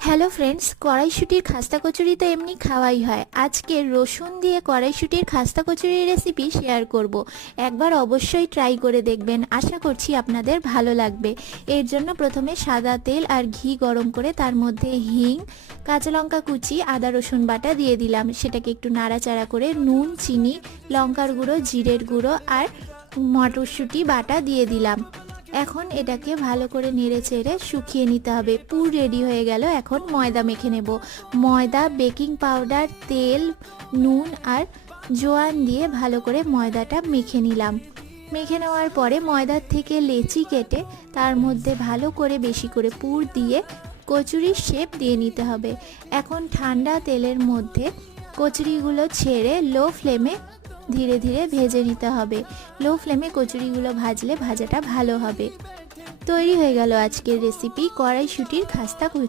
Hello friends, কড়াইশুঁটির খাস্তা কচুরি তো এমনি খাওয়াই হয়। আজকে রসুন দিয়ে কড়াইশুঁটির খাস্তা কচুরির রেসিপি শেয়ার করব। একবার অবশ্যই ট্রাই করে দেখবেন, আশা করছি আপনাদের ভালো লাগবে। এর জন্য প্রথমে সাদা তেল আর ঘি গরম করে তার মধ্যে হিং, কাঁচা লঙ্কা কুচি, আদা রসুন বাটা দিয়ে দিলাম। সেটাকে একটু নাড়াচাড়া করে নুন, চিনি, লঙ্কার গুঁড়ো, জিরের গুঁড়ো আর মটরশুঁটি বাটা দিয়ে দিলাম। এখন এটাকে ভালো করে নেড়ে চেড়ে শুকিয়ে নিতে হবে। পুর রেডি হয়ে গেল। এখন ময়দা মেখে নেব। ময়দা, বেকিং পাউডার, তেল, নুন আর জোয়ান দিয়ে ভালো করে ময়দাটা মেখে নিলাম। মেখে নেওয়ার পরে ময়দার থেকে লেচি কেটে তার মধ্যে ভালো করে বেশি করে পুর দিয়ে কচুরির শেপ দিয়ে নিতে হবে। এখন ঠান্ডা তেলের মধ্যে কচুরিগুলো ছেড়ে লো ফ্লেমে ধীরে ধীরে ভেজে নিতে হবে। লো ফ্লেমে কচুরিগুলো ভাজলে ভাজাটা ভালো হবে। তৈরি হয়ে গেল আজকের রেসিপি, কড়াইশুঁটির খাস্তা কচুরি।